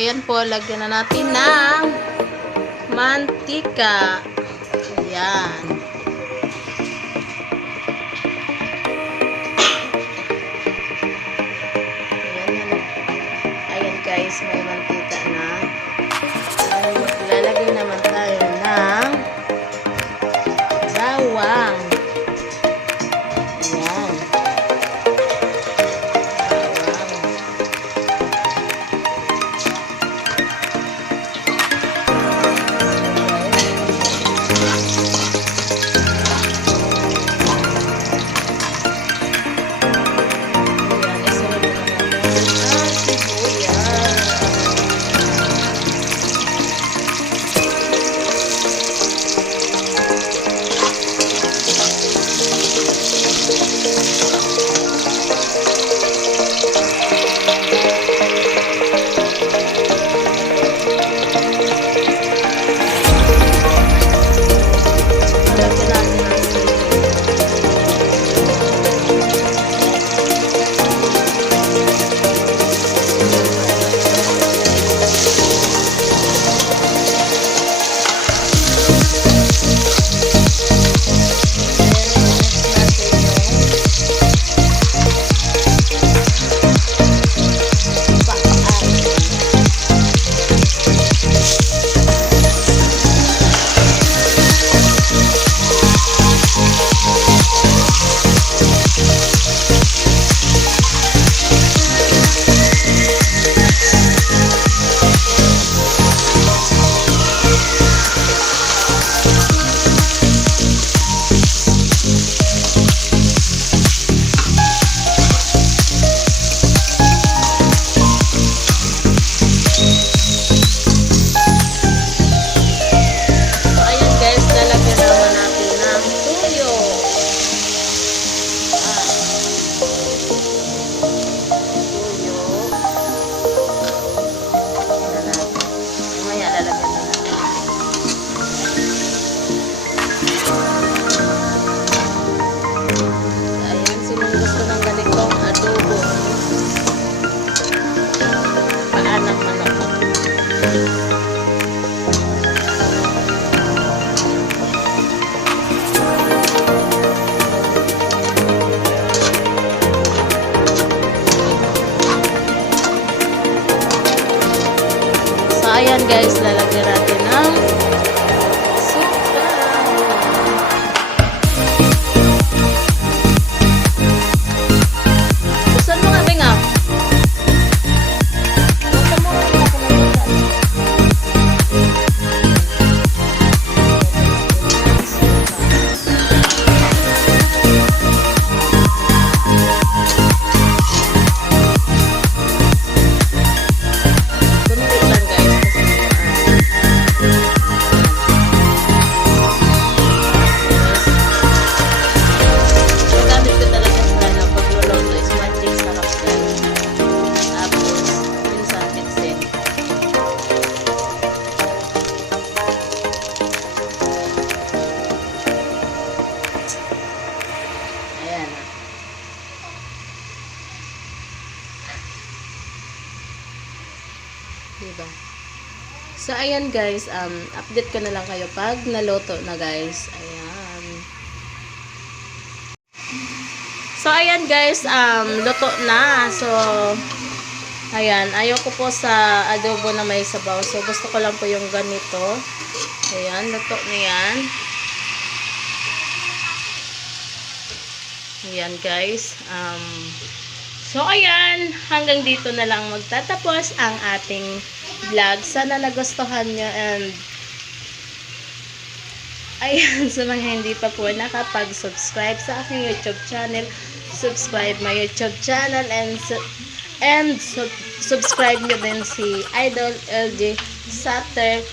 ayan po, lagyan na natin ng mantika. Ayan. Ayan guys, may mantika na. Lalagay naman tayo ng bawang. Ayan. Ayan guys, lalagyan natin ng suka. Buksan mo nga, Benga. Buksan mo nga. Diba? So, ayan guys, update ko na lang kayo pag naluto na guys. Ayan. So, ayan guys, luto na. So, ayan, ayoko po sa adobo na may sabaw. So, gusto ko lang po yung ganito. Ayan, luto na yan. Ayan guys, so, ayan, hanggang dito na lang magtatapos ang ating vlog. Sana nagustuhan nyo and ayan, sa mga hindi pa po nakapag-subscribe sa aking YouTube channel, subscribe my YouTube channel and subscribe nyo din si Idol LG Satterfeld.